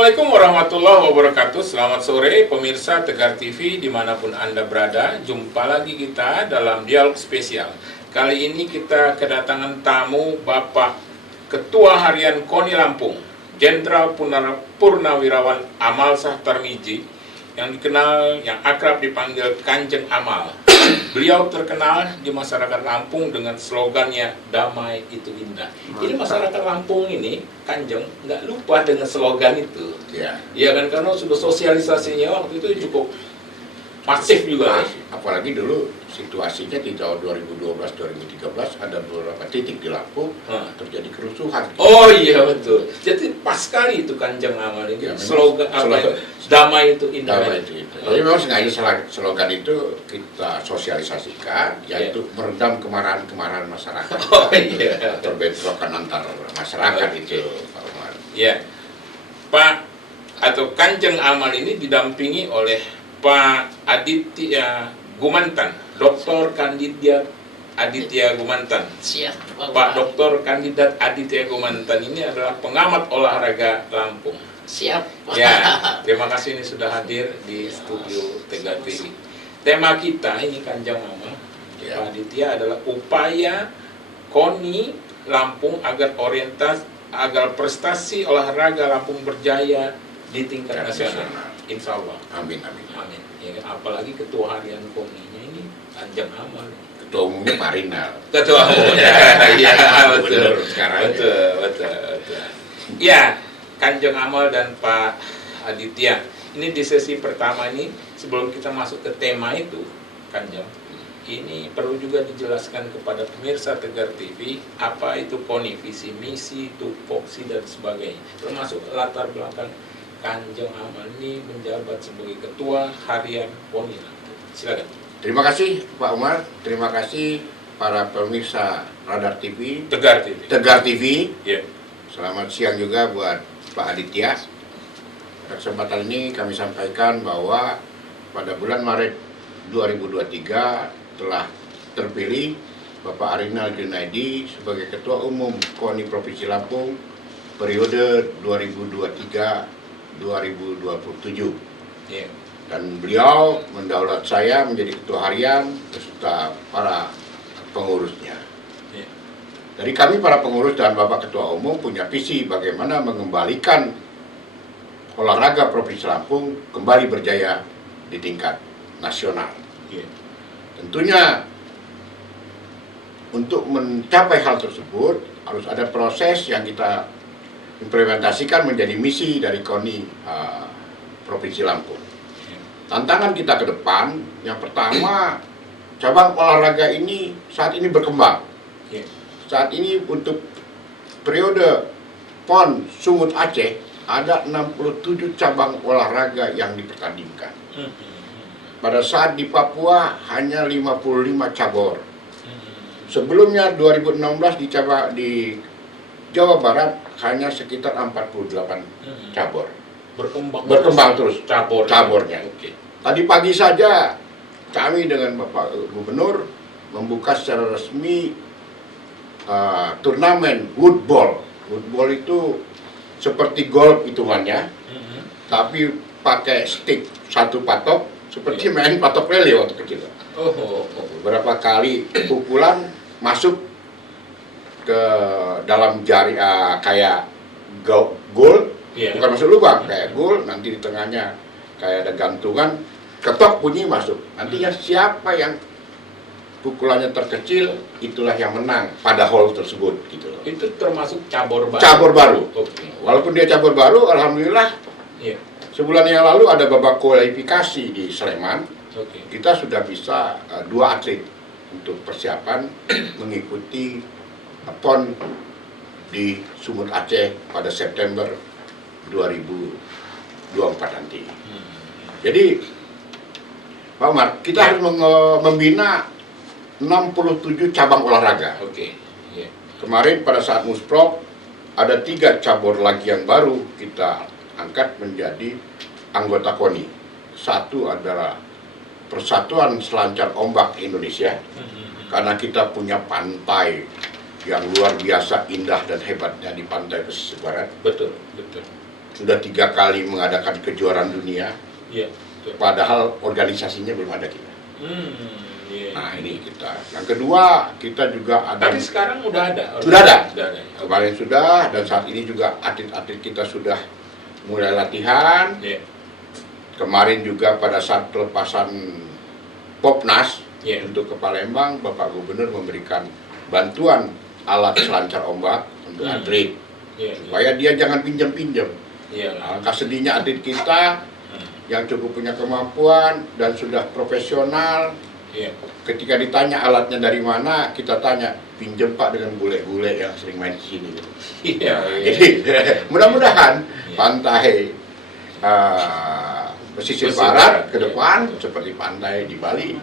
Assalamualaikum warahmatullahi wabarakatuh. Selamat sore pemirsa Tegar TV dimanapun Anda berada. Jumpa lagi kita dalam dialog spesial. Kali ini kita kedatangan tamu Bapak Ketua Harian KONI Lampung, Jenderal Purnawirawan Amal Sahtarmiji, yang dikenal, yang akrab dipanggil Kanjeng Amal. Beliau terkenal di masyarakat Lampung dengan slogannya damai itu indah. Ini masyarakat Lampung ini, Kanjeng, nggak lupa dengan slogan itu. Iya kan, karena sudah sosialisasinya waktu itu cukup masif juga. Apalagi dulu situasinya di tahun 2012-2013 ada beberapa titik di Lampung terjadi kerusuhan. Oh iya betul. Jadi pas sekali itu Kanjeng Amal ini, Ya, slogan apa? Damai itu indah. Damai itu indah. Tapi memang sengaja slogan itu kita sosialisasikan, yaitu meredam kemarahan-kemarahan masyarakat. Oh iya. Atau bentrokan antar masyarakat itu, Pak Umar. Ya, Pak atau Kanjeng Amal ini didampingi oleh Pak Aditya Gumantan, Doktor Kandidat Aditya Gumantan. Siap, Pak Doktor Kandidat Aditya Gumantan ini adalah pengamat olahraga Lampung. Siap. Ya, terima kasih ini sudah hadir di studio Tegar TV. Tema kita ini Kanjeng Amal, Ya. Pak Aditya, adalah upaya KONI Lampung agar prestasi olahraga Lampung berjaya di tingkat nasional. Insya Allah. Amin, amin. Amin. Ya, apalagi ketua harian KONI-nya ini Kanjeng Amal. Ketua umumnya Marinal. Ketua umum. Iya, betul. Sekarang. Betul. Ya, Kanjeng Amal dan Pak Aditya. Ini di sesi pertama ini, sebelum kita masuk ke tema itu, Kanjeng, ini perlu juga dijelaskan kepada pemirsa Tegar TV apa itu KONI, visi misi, tupoksi dan sebagainya. Termasuk latar belakang Kanjeng Amal ini menjabat sebagai ketua harian KONI. Silakan. Terima kasih Pak Umar, terima kasih para pemirsa Radar TV, Tegar TV. Tegar TV. Ya. Selamat siang juga buat Pak Aditya. Pada kesempatan ini kami sampaikan bahwa pada bulan Maret 2023 telah terpilih Bapak Arinal Junaidi sebagai Ketua Umum KONI Provinsi Lampung periode 2023-2027. Ya. Dan beliau mendaulat saya menjadi Ketua Harian beserta para pengurusnya. Ya. Dari kami para pengurus dan Bapak Ketua Umum punya visi bagaimana mengembalikan olahraga Provinsi Lampung kembali berjaya di tingkat nasional. Ya. Tentunya untuk mencapai hal tersebut harus ada proses yang kita implementasikan menjadi misi dari KONI Provinsi Lampung. Tantangan kita ke depan, yang pertama, cabang olahraga ini saat ini berkembang. Ya. Saat ini untuk periode PON Sumut Aceh ada 67 cabang olahraga yang dipertandingkan. Pada saat di Papua hanya 55 cabur. Sebelumnya 2016 di Jawa Barat hanya sekitar 48 cabur. Berkembang terus caburnya. Oke. Tadi pagi saja kami dengan Bapak Gubernur membuka secara resmi turnamen woodball. Woodball itu seperti golf hitungannya, tapi pakai stick satu patok, seperti main patok lele waktu kecil. Beberapa kali pukulan masuk ke dalam jari kayak gol, bukan masuk lubang, kayak gol, nanti di tengahnya kayak ada gantungan, ketok bunyi masuk. Nantinya siapa yang pukulannya terkecil, itulah yang menang pada hole tersebut, gitu loh. Itu termasuk cabur baru. Cabur baru. Oke. Walaupun dia cabur baru, alhamdulillah Iya. sebulan yang lalu ada babak kualifikasi di Sleman. Oke. Kita sudah bisa 2 atlet untuk persiapan mengikuti PON di Sumut Aceh pada September 2024 nanti. Jadi Pak Umar, kita harus membina 67 cabang olahraga. Oke. Iya. Kemarin pada saat Musprok ada 3 cabur lagi yang baru kita angkat menjadi anggota KONI. Satu adalah Persatuan Selancar Ombak Indonesia, karena kita punya pantai yang luar biasa indah dan hebatnya di pantai pesisir barat. Betul. sudah 3 kali mengadakan kejuaraan dunia, padahal organisasinya belum ada kita. Nah ini kita. Yang kedua, kita juga ada. Tapi sekarang udah ada. Sudah ada. Kemarin sudah, dan saat ini juga atlet-atlet kita sudah mulai latihan. Kemarin juga pada saat pelepasan Popnas untuk ke Palembang, Bapak Gubernur memberikan bantuan alat selancar ombak untuk atlet, supaya dia jangan pinjam-pinjam. Alangkah sedihnya atlet kita yang cukup punya kemampuan dan sudah profesional. Ketika ditanya alatnya dari mana, kita tanya, pinjem Pak dengan bule-bule yang sering main di sini. Jadi mudah-mudahan pantai pesisir barat ke depan seperti pantai di Bali,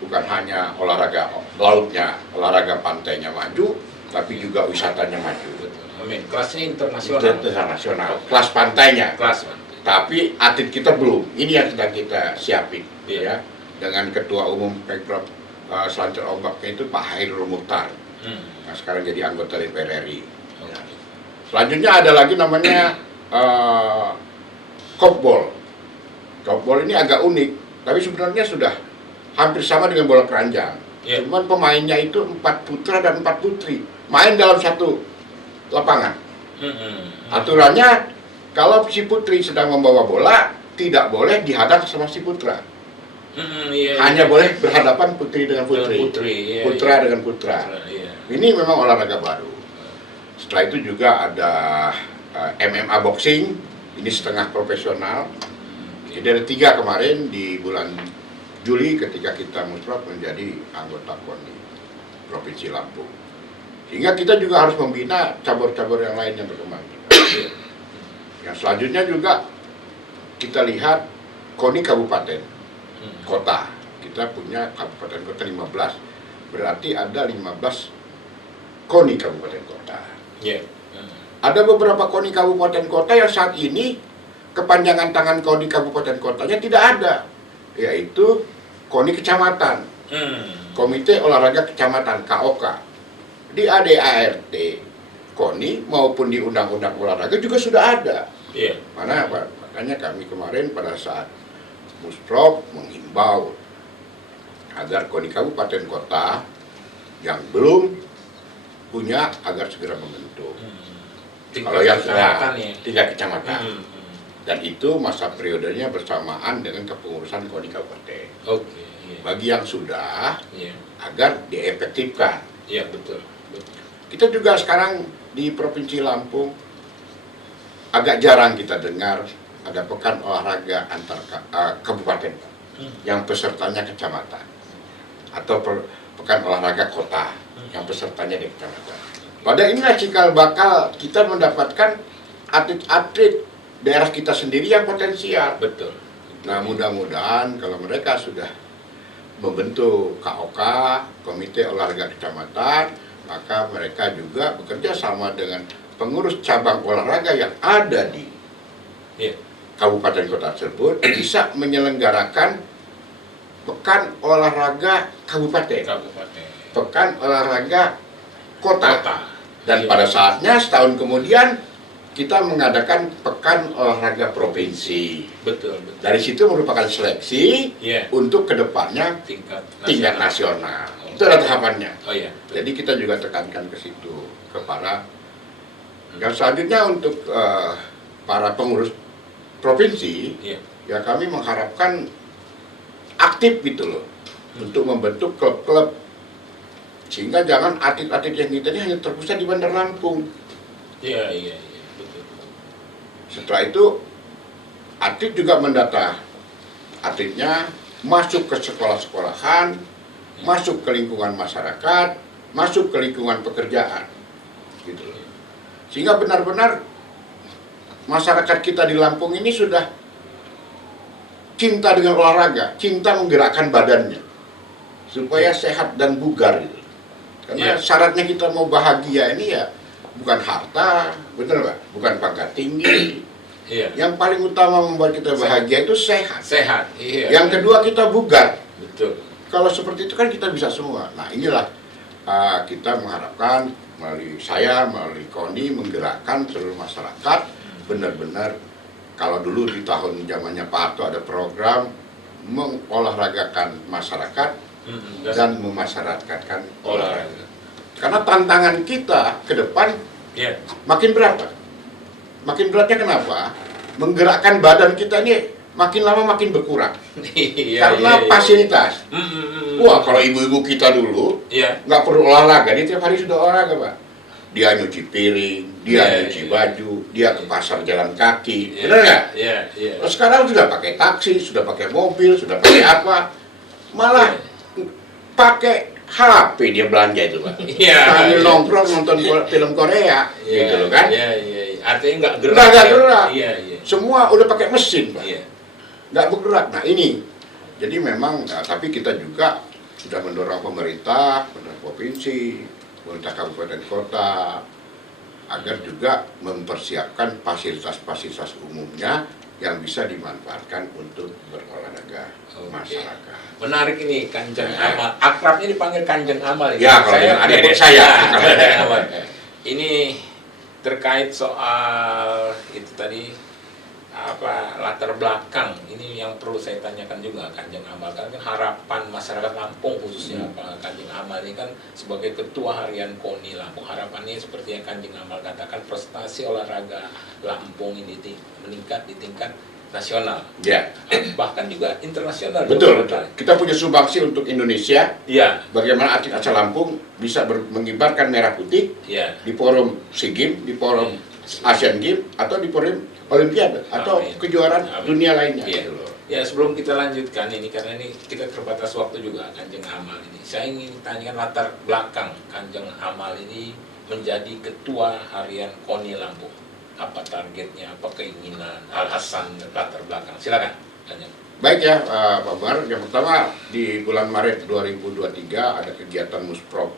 bukan hanya olahraga lautnya, olahraga pantainya maju, tapi juga wisatanya maju. Amin. Kelasnya internasional. Kelas pantainya. Kelas. Tapi atlet kita belum. Ini yang kita siapin, ya. Dengan Ketua Umum Pemprov Selancar Ombaknya itu Pak Hairul Mukhtar. Nah, sekarang jadi anggota DPR RI. Selanjutnya ada lagi namanya Kopbol. Kopbol ini agak unik, tapi sebenarnya sudah hampir sama dengan bola keranjang. Cuman pemainnya itu 4 putra dan 4 putri, main dalam satu lapangan. Aturannya, kalau si putri sedang membawa bola, tidak boleh dihadap sama si putra. Hanya boleh berhadapan putri dengan putri, putra dengan putra. Ini memang olahraga baru. Setelah itu juga ada MMA boxing, ini setengah profesional. Jadi ada 3 kemarin di bulan Juli ketika kita musrah menjadi anggota KONI Provinsi Lampung. Sehingga kita juga harus membina cabur-cabur yang lain yang berkembang. Yang selanjutnya juga kita lihat KONI Kabupaten Kota. Kita punya kabupaten kota 15. Berarti ada 15 KONI Kabupaten Kota. Ada beberapa KONI Kabupaten Kota yang saat ini kepanjangan tangan KONI Kabupaten Kotanya tidak ada, yaitu KONI Kecamatan, Komite Olahraga Kecamatan (KOK). Di ADART KONI maupun di Undang-Undang Olahraga juga sudah ada. Mana apa? Makanya kami kemarin pada saat Musprov menghimbau agar KONI Kabupaten Kota yang belum punya agar segera membentuk. Kalau yang sudah 3 kecamatan. Dan itu masa periodenya bersamaan dengan kepengurusan KONI Kabupaten. Bagi yang sudah, agar diefektifkan. Betul. Kita juga sekarang di Provinsi Lampung agak jarang kita dengar ada pekan olahraga antar kabupaten yang pesertanya kecamatan, atau pekan olahraga kota yang pesertanya di kecamatan. Pada inilah cikal bakal kita mendapatkan atlet-atlet daerah kita sendiri yang potensial. Betul. Nah, mudah-mudahan kalau mereka sudah membentuk KOK, Komite Olahraga Kecamatan, maka mereka juga bekerja sama dengan pengurus cabang olahraga yang ada di kabupaten kota tersebut, bisa menyelenggarakan pekan olahraga kabupaten, pekan olahraga kota. Dan pada saatnya setahun kemudian kita mengadakan pekan olahraga provinsi. Betul. Dari situ merupakan seleksi untuk kedepannya tingkat nasional. Itu ada tahapannya. Jadi kita juga tekankan ke situ, ke para. Yang selanjutnya untuk para pengurus provinsi, ya kami mengharapkan aktif gitu loh, untuk membentuk klub-klub, sehingga jangan atlet-atlet yang kita ini hanya terpusat di Bandar Lampung. Betul. Setelah itu atlet juga mendata atletnya, masuk ke sekolah-sekolahan, masuk ke lingkungan masyarakat, masuk ke lingkungan pekerjaan, gitu loh. Sehingga benar-benar masyarakat kita di Lampung ini sudah cinta dengan olahraga, cinta menggerakkan badannya supaya sehat dan bugar gitu. Karena syaratnya kita mau bahagia ini ya bukan harta, betul Pak? Bukan pangkat tinggi. Yang paling utama membuat kita bahagia itu sehat. Yang kedua kita bugar. Betul. Kalau seperti itu kan kita bisa semua. Nah inilah kita mengharapkan melalui saya, melalui KONI menggerakkan seluruh masyarakat benar-benar kalau dulu di tahun zamannya Pak Harto ada program mengolahragakan masyarakat dan memasyarakatkan olahraga. Karena tantangan kita ke depan makin berat, Pak. Makin beratnya kenapa? Menggerakkan badan kita ini makin lama makin berkurang. Karena fasilitas. Wah, kalau ibu-ibu kita dulu nggak perlu olahraga, dia tiap hari sudah olahraga, Pak. Dia nyuci piring, dia nyuci baju, dia ke pasar jalan kaki, benar nggak? Terus sekarang sudah pakai taksi, sudah pakai mobil, sudah pakai apa? Malah pakai HP dia belanja itu, Pak. Sambil nongkrong nonton film Korea, gitu loh kan? Artinya nggak gerak. Nggak gerak. Semua udah pakai mesin, Pak. Nggak bergerak. Nah ini, jadi memang, tapi kita juga sudah mendorong pemerintah provinsi, pemerintah kabupaten kota, agar juga mempersiapkan fasilitas-fasilitas umumnya yang bisa dimanfaatkan untuk berolahraga masyarakat. Menarik ini, Kanjeng Amal. Akrabnya dipanggil Kanjeng Amal. Ya, kalau dengan adik-adik saya. Ini terkait soal itu tadi latar belakang ini yang perlu saya tanyakan juga Kanjeng Amal, karena harapan masyarakat Lampung khususnya Kanjeng Amal ini kan sebagai ketua harian KONI Lampung, harapannya seperti yang Kanjeng Amal katakan, prestasi olahraga Lampung ini meningkat di tingkat nasional, bahkan juga internasional. Betul. Kita punya sumbangsi untuk Indonesia. Bagaimana atlet asal Lampung bisa mengibarkan merah putih di forum SEA Games, di forum Asian Games, atau di forum Olimpiade atau kejuaraan dunia lainnya. Ya, sebelum kita lanjutkan ini, karena ini kita terbatas waktu juga Kanjeng Amal ini, saya ingin tanyakan latar belakang Kanjeng Amal ini menjadi ketua harian KONI Lampung. Apa targetnya, apa keinginan, alasan, latar belakang. Silakan. Baik ya, Pak Bar. Yang pertama, di bulan Maret 2023 ada kegiatan Musprov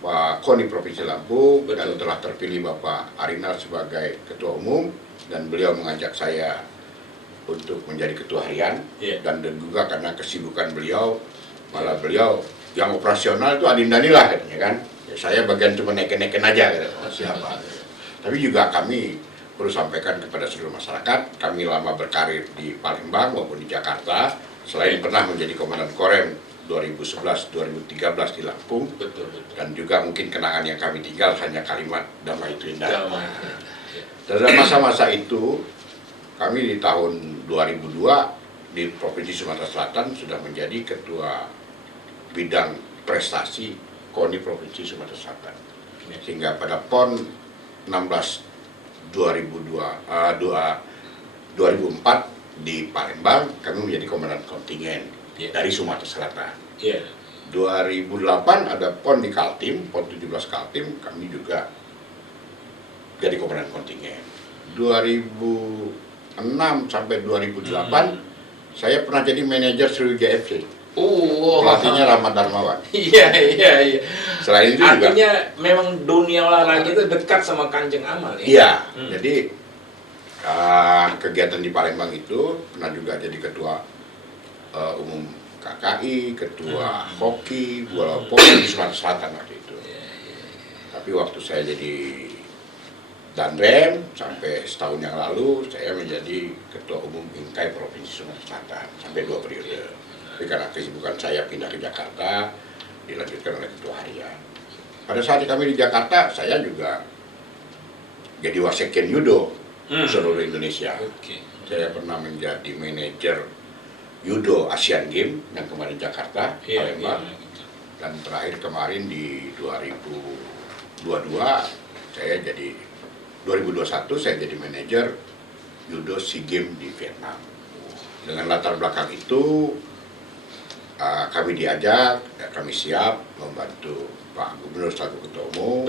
Pak KONI Provinsi Lampung. Dan telah terpilih Bapak Arinal sebagai ketua umum, dan beliau mengajak saya untuk menjadi ketua harian. Dan juga karena kesibukan beliau, malah beliau yang operasional itu Adinda lah katanya kan. Ya, saya bagian cuma neken-neken aja gitu. Siapa? Tapi juga kami perlu sampaikan kepada seluruh masyarakat, kami lama berkarir di Palembang maupun di Jakarta, selain pernah menjadi komandan Korem 2011-2013 di Lampung, dan juga mungkin kenangan yang kami tinggal hanya kalimat damai itu indah. Dalam masa-masa itu, kami di tahun 2002 di Provinsi Sumatera Selatan sudah menjadi ketua bidang prestasi KONI Provinsi Sumatera Selatan. Sehingga pada PON 16 2004 di Palembang kami menjadi komandan kontingen dari Sumatera Selatan. 2008 ada PON di Kaltim, PON 17 Kaltim, kami juga jadi komandan kontingen. 2006 sampai 2008 saya pernah jadi manajer Sriwijaya FC. Pelatihnya Rahmat Darmawan. Iya. Selain itu artinya juga, memang dunia olahraga itu dekat sama Kanjeng Amal ya? Iya, jadi kegiatan di Palembang itu pernah juga jadi ketua umum KKI, ketua hoki, bola voli di Sumatera Selatan waktu itu. Tapi waktu saya jadi Danrem sampai setahun yang lalu, saya menjadi ketua umum INKAI Provinsi Sumatera Selatan sampai 2 periode. Tapi karena kesibukan saya pindah ke Jakarta, dilanjutkan oleh ketua harian. Pada saat kami di Jakarta, saya juga jadi wasekjen judo seluruh Indonesia. Saya pernah menjadi manajer judo Asian Games yang kemarin Jakarta, Palembang. Dan terakhir kemarin di 2022, saya jadi 2021 saya jadi manajer judo SEA Games di Vietnam. Dengan latar belakang itu, kami diajak, kami siap membantu Pak Gubernur selaku Ketua Umum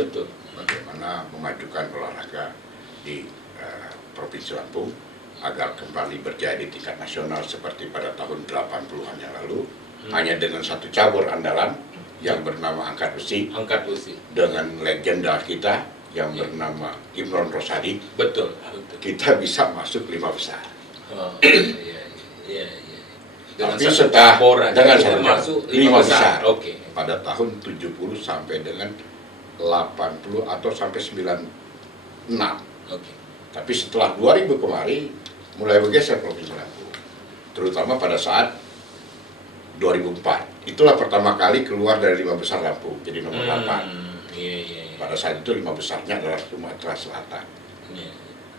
bagaimana memajukan olahraga di Provinsi Lampung agar kembali berjaya di tingkat nasional seperti pada tahun 80-an yang lalu, hanya dengan satu cabur andalan yang bernama angkat besi dengan legenda kita yang bernama Imron Rosadi. Kita bisa masuk 5 besar. Tapi setelah dengan masuk 5 besar pada tahun 70 sampai dengan 80 atau sampai 96. Tapi setelah 2000 kemarin mulai bergeser Provinsi Lampung, terutama pada saat 2004. Itulah pertama kali keluar dari 5 besar Lampung, jadi nomor 8. Pada saat itu 5 besarnya adalah Sumatera Selatan.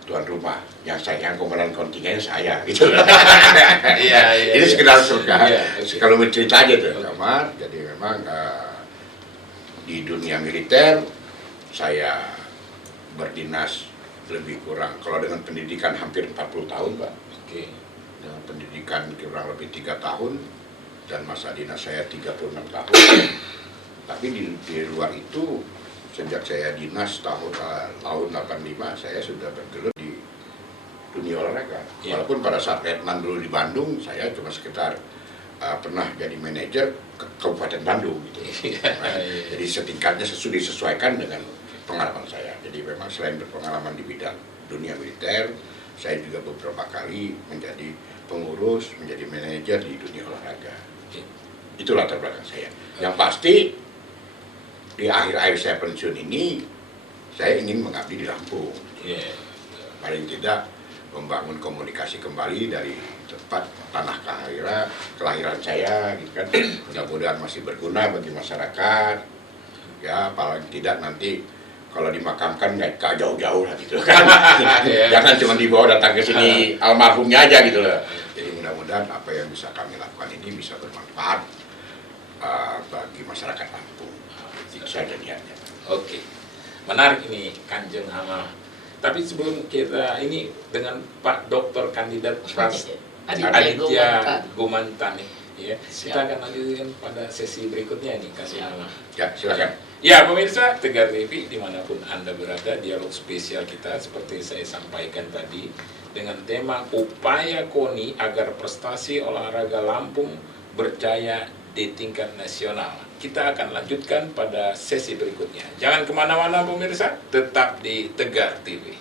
Tuan rumah, yang komandan kontingennya saya, gitu. Ini sekedar kalau bercerita aja tuh, Kamar. Jadi memang di dunia militer saya berdinas lebih kurang, kalau dengan pendidikan hampir 40 tahun, Pak. Dengan pendidikan kurang lebih 3 tahun, dan masa dinas saya 36 tahun. Tapi di luar itu, sejak saya dinas tahun 85, saya sudah bergelut di dunia olahraga. Walaupun pada saat Letnan dulu di Bandung, saya cuma sekitar pernah jadi manajer Kabupaten Bandung, gitu. Jadi setingkatnya sudah disesuaikan dengan pengalaman saya. Jadi memang selain berpengalaman di bidang dunia militer, saya juga beberapa kali menjadi pengurus, menjadi manajer di dunia olahraga. Itulah latar belakang saya. Yang pasti di akhir-akhir saya pensiun ini, saya ingin mengabdi di Lampung. Paling tidak membangun komunikasi kembali dari tempat tanah kelahiran saya, gitu kan. Mudah-mudahan masih berguna bagi masyarakat. Ya, paling tidak nanti kalau dimakamkan nggak jauh-jauh lah, gitu kan. Jangan cuma dibawa datang ke sini almarhumnya aja, gitu loh. Jadi mudah-mudahan apa yang bisa kami lakukan ini bisa bermanfaat bagi masyarakat Lampung. Itu saja niatnya. Oke, menarik ini Kanjeng Ama. Tapi sebelum kita ini dengan Pak Dokter Kandidat Pras Aditya Gumantan nih, ya, kita akan lanjutkan pada sesi berikutnya nih, kasih Ama. Ya, silakan. Ya, pemirsa Tegar TV dimanapun Anda berada, dialog spesial kita seperti saya sampaikan tadi dengan tema upaya KONI agar prestasi olahraga Lampung berjaya di tingkat nasional. Kita akan lanjutkan pada sesi berikutnya. Jangan kemana-mana pemirsa, tetap di Tegar TV.